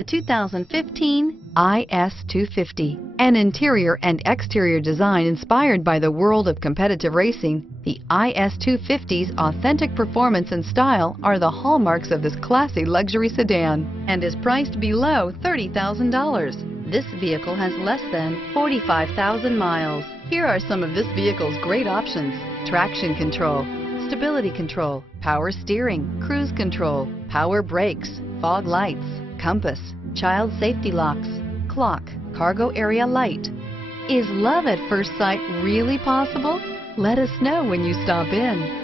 The 2015 IS250. An interior and exterior design inspired by the world of competitive racing, the IS250's authentic performance and style are the hallmarks of this classy luxury sedan and is priced below $30,000. This vehicle has less than 45,000 miles. Here are some of this vehicle's great options: traction control, stability control, power steering, cruise control, power brakes, fog lights, compass, child safety locks, clock, cargo area light. Is love at first sight really possible? Let us know when you stop in.